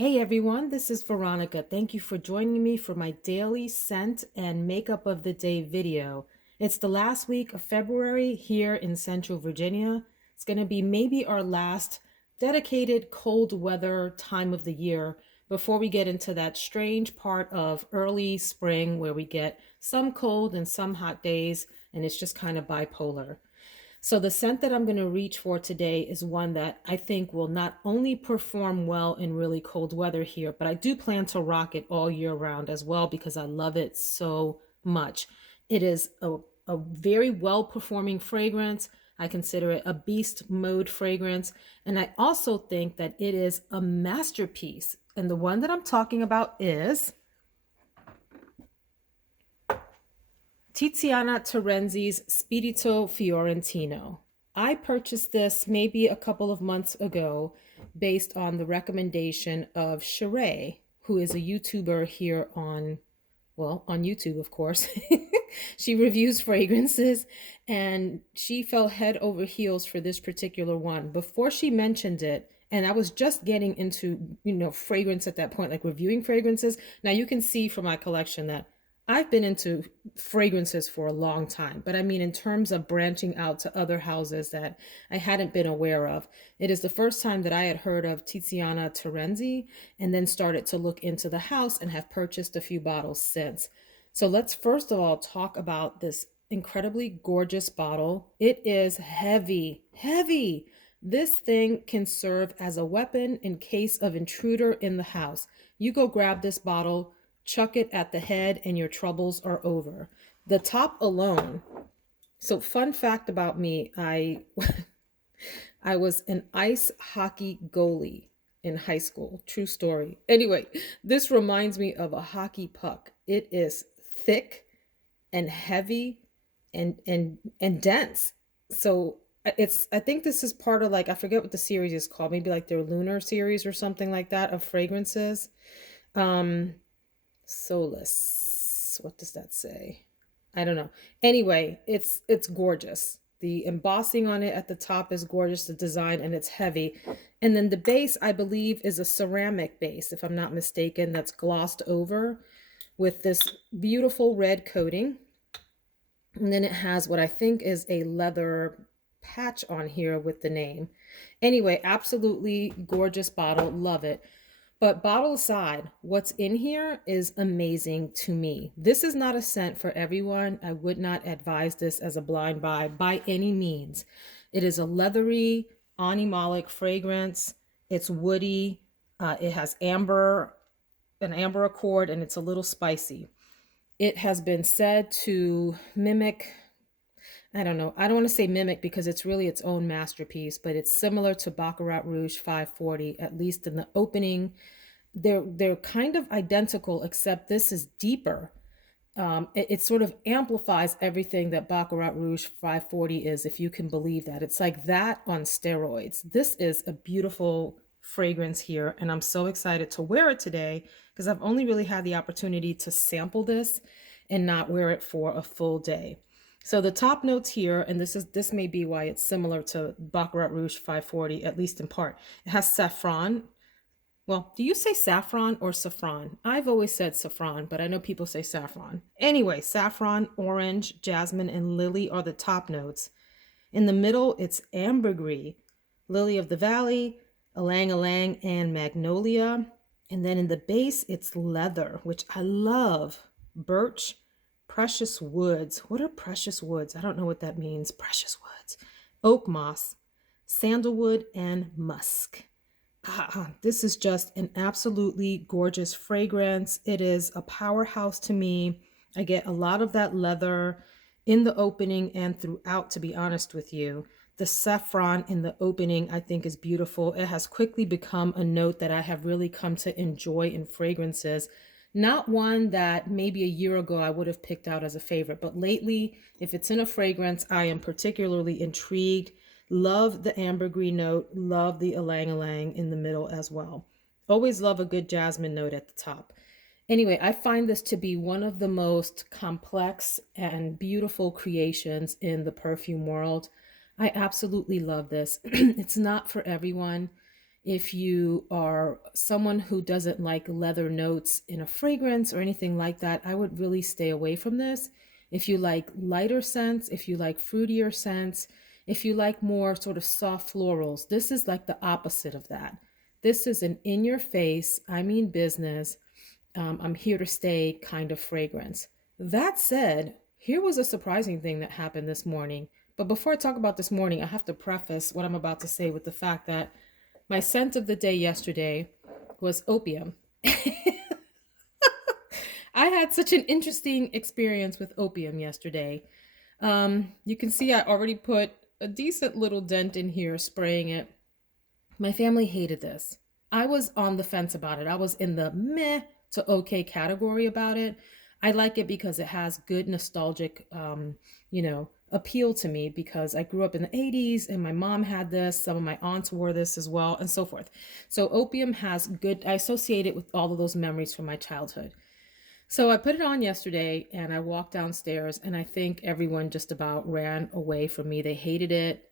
Hey everyone, this is Veronica. Thank you for joining me for my daily scent and makeup of the day video. It's the last week of February here in Central Virginia. It's going to be maybe our last dedicated cold weather time of the year before we get into that strange part of early spring where we get some cold and some hot days, and it's just kind of bipolar. So the scent that I'm going to reach for today is one that I think will not only perform well in really cold weather here, but I do plan to rock it all year round as well because I love it so much. It is a very well performing fragrance. I consider it a beast mode fragrance. And I also think that it is a masterpiece. And the one that I'm talking about is Tiziana Terenzi's Spirito Fiorentino. I purchased this maybe a couple of months ago based on the recommendation of Sheree, who is a YouTuber here on YouTube, of course. She reviews fragrances and she fell head over heels for this particular one. Before she mentioned it, and I was just getting into, fragrance at that point, like reviewing fragrances. Now you can see from my collection that I've been into fragrances for a long time, but I mean, in terms of branching out to other houses that I hadn't been aware of, it is the first time that I had heard of Tiziana Terenzi and then started to look into the house and have purchased a few bottles since. So let's first of all talk about this incredibly gorgeous bottle. It is heavy, heavy. This thing can serve as a weapon in case of intruder in the house. You go grab this bottle, chuck it at the head, and your troubles are over. The top alone. So, fun fact about me, I I was an ice hockey goalie in high school. True story. Anyway, this reminds me of a hockey puck. It is thick and heavy and dense. So I think this is part of, like, I forget what the series is called, maybe like their lunar series or something like that of fragrances. Um Solus. What does that say? I don't know. Anyway, it's gorgeous. The embossing on it at the top is gorgeous, the design, and it's heavy. And then the base, I believe, is a ceramic base, if I'm not mistaken, that's glossed over with this beautiful red coating. And then it has what I think is a leather patch on here with the name. Anyway, absolutely gorgeous bottle. Love it. But bottle aside, what's in here is amazing to me. This is not a scent for everyone. I would not advise this as a blind buy by any means. It is a leathery, animalic fragrance. It's woody. It has an amber accord, and it's a little spicy. It has been said to mimic, I don't know, I don't want to say mimic because it's really its own masterpiece, but it's similar to Baccarat Rouge 540, at least in the opening. They're kind of identical, except this is deeper. It sort of amplifies everything that Baccarat Rouge 540 is, if you can believe that. It's like that on steroids. This is a beautiful fragrance here, and I'm so excited to wear it today because I've only really had the opportunity to sample this and not wear it for a full day. So the top notes here, and this may be why it's similar to Baccarat Rouge 540, at least in part. It has saffron. Well, do you say saffron or saffron? I've always said saffron, but I know people say saffron. Anyway, saffron, orange, jasmine, and lily are the top notes. In the middle, it's ambergris, lily of the valley, ylang ylang, and magnolia. And then in the base, it's leather, which I love. Birch, precious woods. What are precious woods? I don't know what that means. Precious woods. Oak moss, sandalwood, and musk. This is just an absolutely gorgeous fragrance. It is a powerhouse to me. I get a lot of that leather in the opening and throughout, to be honest with you. The saffron in the opening, I think, is beautiful. It has quickly become a note that I have really come to enjoy in fragrances. Not one that maybe a year ago I would have picked out as a favorite, but lately, if it's in a fragrance, I am particularly intrigued. Love the ambergris note, love the ylang ylang in the middle as well. Always love a good jasmine note at the top. Anyway, I find this to be one of the most complex and beautiful creations in the perfume world. I absolutely love this. It's not for everyone. If you are someone who doesn't like leather notes in a fragrance or anything like that, I would really stay away from this. If you like lighter scents, if you like fruitier scents, if you like more sort of soft florals, this is like the opposite of that. This is an in your face, I mean business, I'm here to stay kind of fragrance. That said, here was a surprising thing that happened this morning. But before I talk about this morning, I have to preface what I'm about to say with the fact that my scent of the day yesterday was opium. I had such an interesting experience with opium yesterday. You can see I already put a decent little dent in here spraying it. My family hated this. I was on the fence about it. I was in the meh to okay category about it. I like it because it has good nostalgic, appeal to me because I grew up in the 80s and my mom had this. Some of my aunts wore this as well, and so forth. So opium has good, I associate it with all of those memories from my childhood. So I put it on yesterday and I walked downstairs and I think everyone just about ran away from me. They hated it.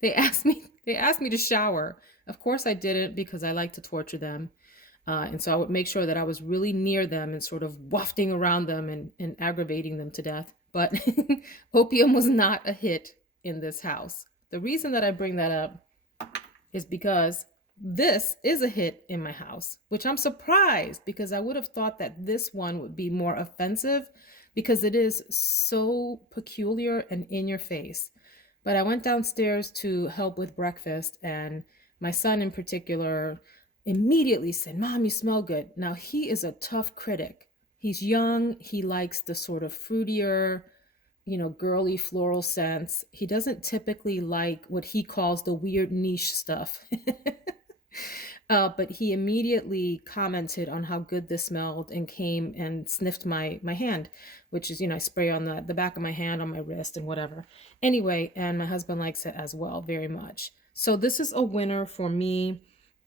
They asked me to shower. Of course I didn't because I like to torture them. And so I would make sure that I was really near them and sort of wafting around them and aggravating them to death. But opium was not a hit in this house. The reason that I bring that up is because this is a hit in my house, which I'm surprised because I would have thought that this one would be more offensive because it is so peculiar and in your face. But I went downstairs to help with breakfast, and my son in particular immediately said, "Mom, you smell good." Now, he is a tough critic. He's young, he likes the sort of fruitier, girly floral scents. He doesn't typically like what he calls the weird niche stuff. But he immediately commented on how good this smelled and came and sniffed my hand, which is, I spray on the back of my hand, on my wrist, and whatever. Anyway, and my husband likes it as well, very much. So this is a winner for me.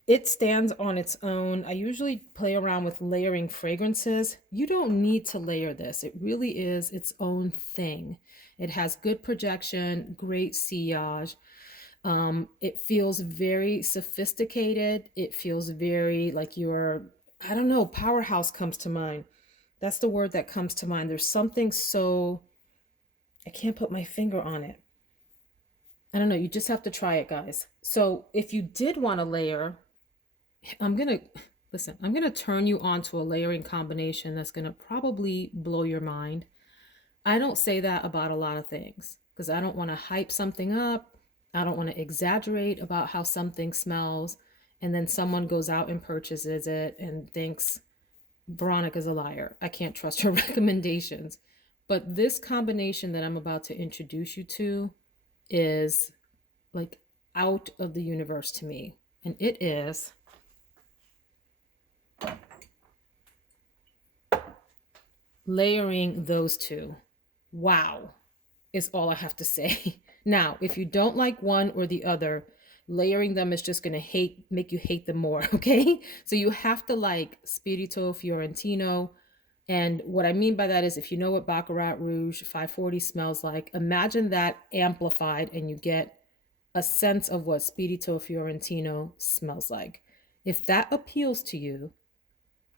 It stands on its own. I usually play around with layering fragrances. You don't need to layer this. It really is its own thing. It has good projection, great sillage. It feels very sophisticated. It feels very like I don't know, powerhouse comes to mind. That's the word that comes to mind. There's something so, I can't put my finger on it. I don't know. You just have to try it, guys. So if you did want to layer, I'm going to, listen, I'm going to turn you on to a layering combination that's going to probably blow your mind. I don't say that about a lot of things because I don't want to hype something up. I don't want to exaggerate about how something smells. And then someone goes out and purchases it and thinks Veronica's a liar. I can't trust her recommendations. But this combination that I'm about to introduce you to is like out of the universe to me. And it is layering those two. Wow, is all I have to say. Now, if you don't like one or the other, layering them is just going to make you hate them more, okay? So you have to like Spirito Fiorentino. And what I mean by that is if you know what Baccarat Rouge 540 smells like, imagine that amplified and you get a sense of what Spirito Fiorentino smells like. If that appeals to you,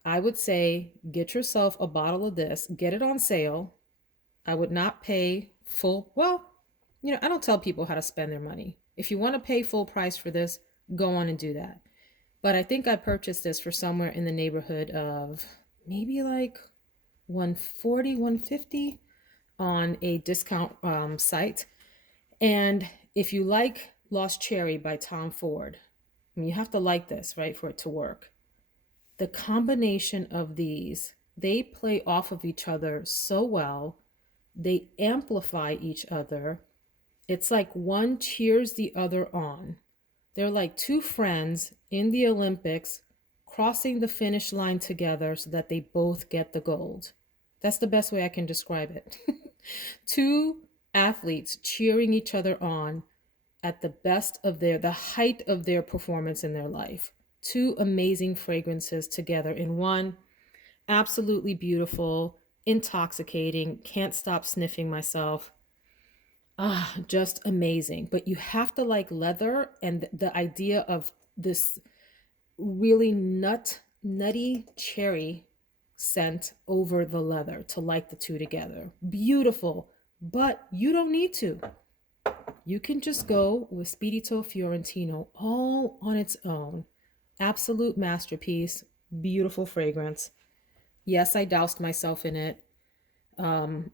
I would say get yourself a bottle of this, get it on sale. I would not pay full, well, I don't tell people how to spend their money. If you want to pay full price for this, go on and do that. But I think I purchased this for somewhere in the neighborhood of maybe like 140, 150 on a discount site. And if you like Lost Cherry by Tom Ford, I mean, you have to like this, right, for it to work. The combination of these, they play off of each other so well. They amplify each other. It's like one cheers the other on. They're like two friends in the Olympics crossing the finish line together so that they both get the gold. That's the best way I can describe it. Two athletes cheering each other on at the height of their performance in their life. Two amazing fragrances together in one. Absolutely beautiful, intoxicating, can't stop sniffing myself. Ah, just amazing. But you have to like leather and the idea of this really nutty cherry scent over the leather to like the two together. Beautiful. But you don't need to. You can just go with Spirito Fiorentino all on its own. Absolute masterpiece. Beautiful fragrance. Yes, I doused myself in it. Um,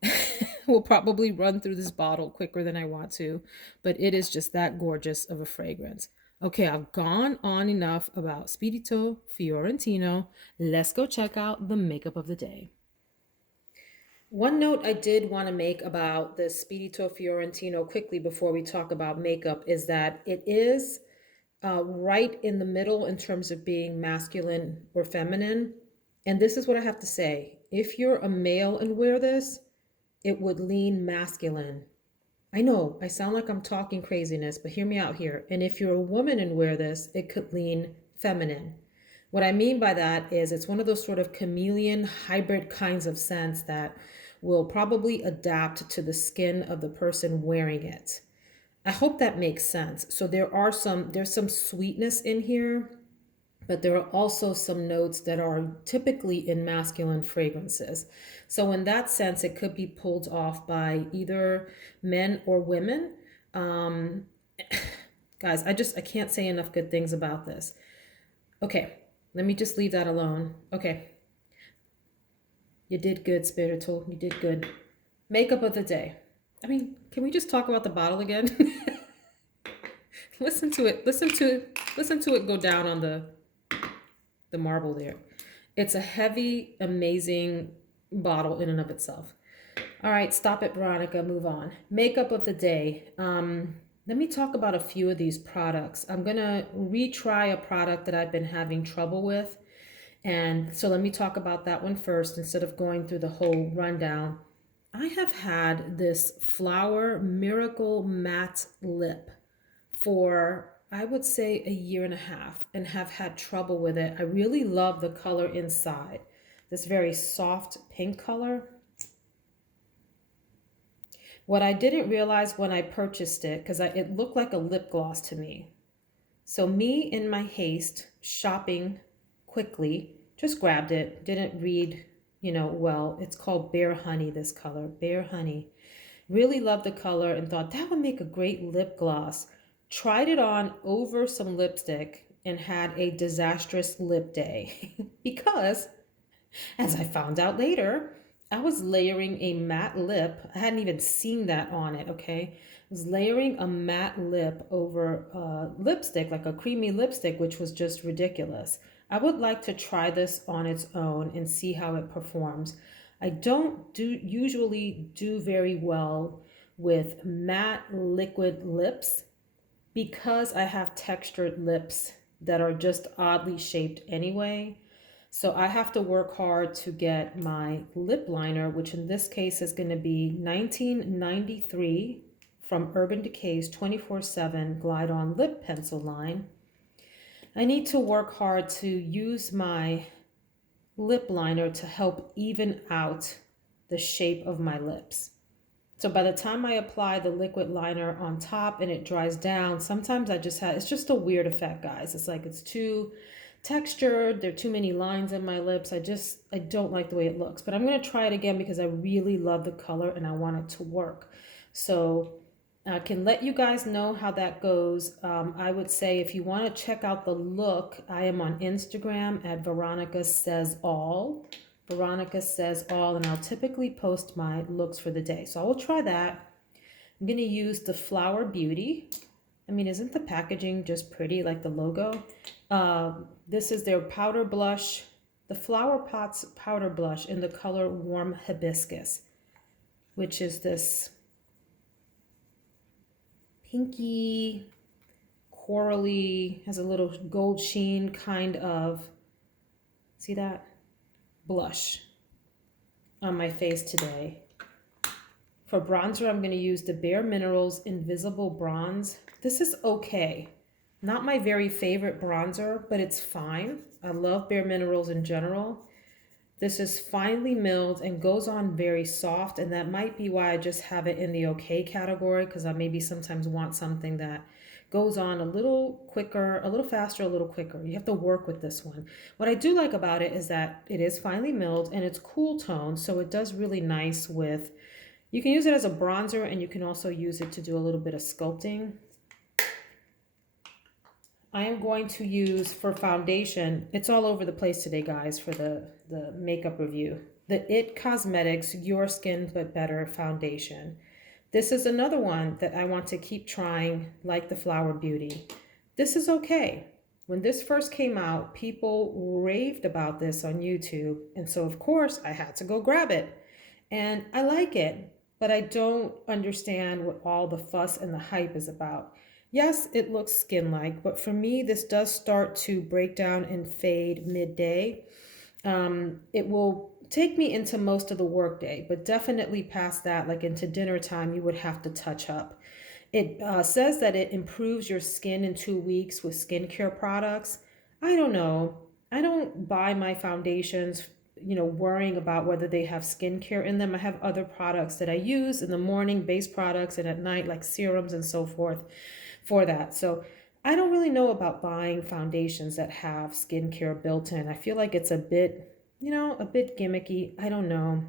will probably run through this bottle quicker than I want to, but it is just that gorgeous of a fragrance. Okay, I've gone on enough about Spirito Fiorentino. Let's go check out the makeup of the day. One note I did want to make about the Spirito Fiorentino quickly before we talk about makeup is that it is right in the middle in terms of being masculine or feminine. And this is what I have to say. If you're a male and wear this, it would lean masculine. I know I sound like I'm talking craziness, but hear me out here. And if you're a woman and wear this, it could lean feminine. What I mean by that is it's one of those sort of chameleon hybrid kinds of scents that will probably adapt to the skin of the person wearing it. I hope that makes sense. So there's some sweetness in here, but there are also some notes that are typically in masculine fragrances. So in that sense, it could be pulled off by either men or women. Um, Guys, I can't say enough good things about this. Okay, let me just leave that alone. Okay, you did good, Spiritual. You did good. Makeup of the day. I mean, can we just talk about the bottle again? Listen to it. Listen to it go down on the marble there. It's a heavy, amazing bottle in and of itself. All right, stop it, Veronica. Move on. Makeup of the day. Let me talk about a few of these products. I'm gonna retry a product that I've been having trouble with. And so let me talk about that one first instead of going through the whole rundown. I have had this Flower Miracle Matte Lip for I would say a year and a half and have had trouble with it. I really love the color inside. This very soft pink color. What I didn't realize when I purchased it, because it looked like a lip gloss to me. So me in my haste, shopping quickly, just grabbed it, didn't read, well, it's called Bear Honey, this color, Bear Honey. Really loved the color and thought that would make a great lip gloss. Tried it on over some lipstick and had a disastrous lip day because, as I found out later, I was layering a matte lip. I hadn't even seen that on it, okay? I was layering a matte lip over lipstick, like a creamy lipstick, which was just ridiculous. I would like to try this on its own and see how it performs. I don't usually do very well with matte liquid lips because I have textured lips that are just oddly shaped anyway. So I have to work hard to get my lip liner, which in this case is going to be 1993 from Urban Decay's 24/7 Glide On Lip Pencil line. I need to work hard to use my lip liner to help even out the shape of my lips. So by the time I apply the liquid liner on top and it dries down, sometimes it's just a weird effect, guys. It's like it's too textured. There are too many lines in my lips. I don't like the way it looks, but I'm going to try it again because I really love the color and I want it to work. So I can let you guys know how that goes. I would say if you want to check out the look, I am on Instagram at Veronica Says All. Veronica Says All, and I'll typically post my looks for the day. So I will try that. I'm going to use the Flower Beauty. I mean, isn't the packaging just pretty, like the logo? This is their powder blush, the Flower Pots powder blush in the color Warm Hibiscus, which is this pinky, corally, has a little gold sheen kind of, see that? Blush on my face today. For bronzer, I'm going to use the Bare Minerals Invisible Bronze. This is okay. Not my very favorite bronzer, but it's fine. I love Bare Minerals in general. This is finely milled and goes on very soft, and that might be why I just have it in the okay category, because I maybe sometimes want something that goes on a little quicker, a little faster, a little quicker. You have to work with this one. What I do like about it is that it is finely milled and it's cool toned, so it does really nice with, you can use it as a bronzer and you can also use it to do a little bit of sculpting. I am going to use for foundation, it's all over the place today, guys, for the makeup review. The IT Cosmetics Your Skin But Better Foundation. This is another one that I want to keep trying, like the Flower Beauty. This is okay. When this first came out, people raved about this on YouTube. And so, of course, I had to go grab it. And I like it, but I don't understand what all the fuss and the hype is about. Yes, it looks skin-like, but for me, this does start to break down and fade midday. It will take me into most of the workday, but definitely past that, like into dinner time, you would have to touch up. It says that it improves your skin in 2 weeks with skincare products. I don't know. I don't buy my foundations, worrying about whether they have skincare in them. I have other products that I use in the morning, base products, and at night, like serums and so forth for that. So I don't really know about buying foundations that have skincare built in. I feel like it's a bit, a bit gimmicky. I don't know.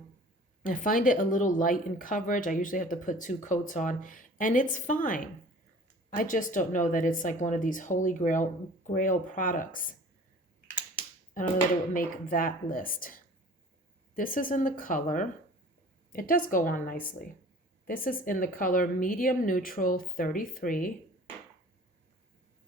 I find it a little light in coverage. I usually have to put 2 coats on, and it's fine. I just don't know that it's like one of these holy grail products. I don't know that it would make that list. This is in the color. It does go on nicely. This is in the color Medium Neutral 33.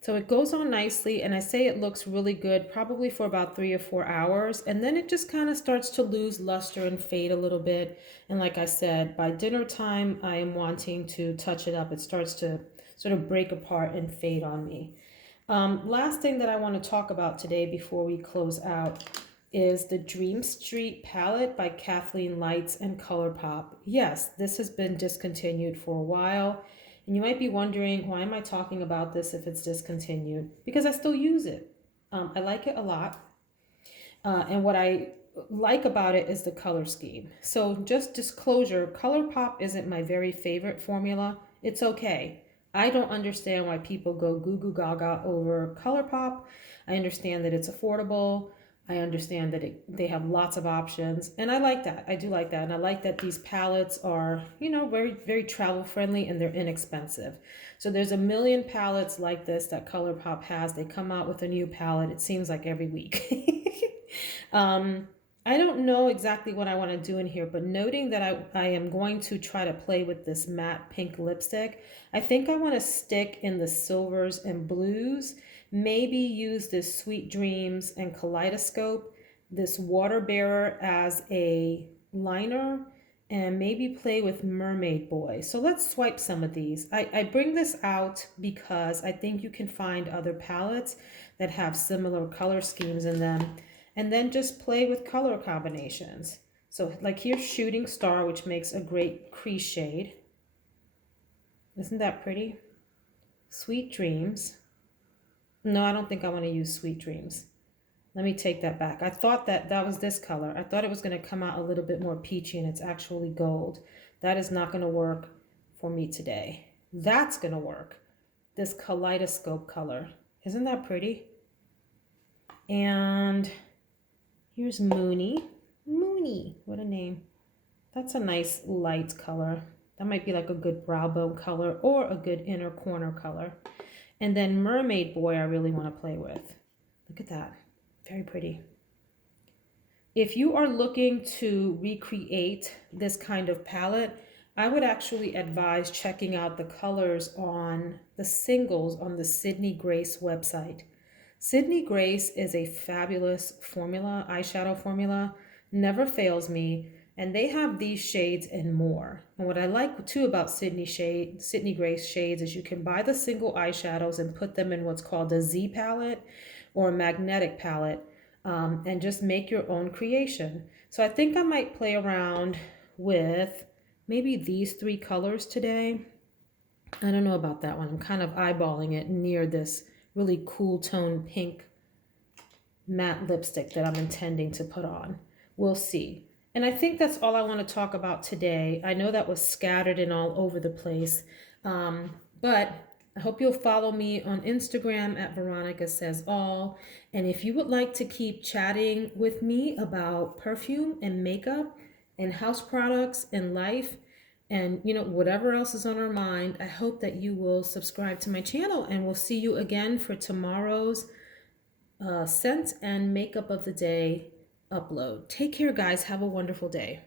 So it goes on nicely, and I say it looks really good probably for about 3 or 4 hours, and then it just kind of starts to lose luster and fade a little bit. And like I said, by dinner time, I am wanting to touch it up. It starts to sort of break apart and fade on me. Last thing that I want to talk about today before we close out is the Dream Street palette by Kathleen Lights and Colourpop. Yes, this has been discontinued for a while. And you might be wondering, why am I talking about this if it's discontinued? Because I still use it. I like it a lot. And what I like about it is the color scheme. So just disclosure, Colourpop isn't my very favorite formula. It's okay. I don't understand why people go goo goo gaga over Colourpop. I understand that it's affordable. I understand that they have lots of options, and I like that. I do like that, and I like that these palettes are, very, very travel friendly, and they're inexpensive. So there's a million palettes like this that Colourpop has. They come out with a new palette, it seems like every week. I don't know exactly what I want to do in here, but noting that I am going to try to play with this matte pink lipstick, I think I want to stick in the silvers and blues. Maybe use this Sweet Dreams and Kaleidoscope, this Water Bearer as a liner, and maybe play with Mermaid Boy. So let's swipe some of these. I bring this out because I think you can find other palettes that have similar color schemes in them, and then just play with color combinations. So like here's Shooting Star, which makes a great crease shade. Isn't that pretty? Sweet Dreams. No, I don't think I want to use Sweet Dreams. Let me take that back. I thought that was this color. I thought it was going to come out a little bit more peachy, and it's actually gold. That is not going to work for me today. That's going to work. This Kaleidoscope color. Isn't that pretty? And here's Moony. Moony, what a name. That's a nice light color. That might be like a good brow bone color or a good inner corner color. And then Mermaid Boy I really want to play with. Look at that. Very pretty. If you are looking to recreate this kind of palette, I would actually advise checking out the colors on the singles on the Sydney Grace website. Sydney Grace is a fabulous formula, eyeshadow formula, never fails me. And they have these shades and more. And what I like too about Sydney Grace shades is you can buy the single eyeshadows and put them in what's called a Z palette or a magnetic palette, and just make your own creation. So I think I might play around with maybe these 3 colors today. I don't know about that one. I'm kind of eyeballing it near this really cool tone pink matte lipstick that I'm intending to put on. We'll see. And I think that's all I want to talk about today. I know that was scattered and all over the place, but I hope you'll follow me on Instagram at Veronica Says All. And if you would like to keep chatting with me about perfume and makeup and house products and life and whatever else is on our mind, I hope that you will subscribe to my channel, and we'll see you again for tomorrow's scent and makeup of the day upload. Take care, guys. Have a wonderful day.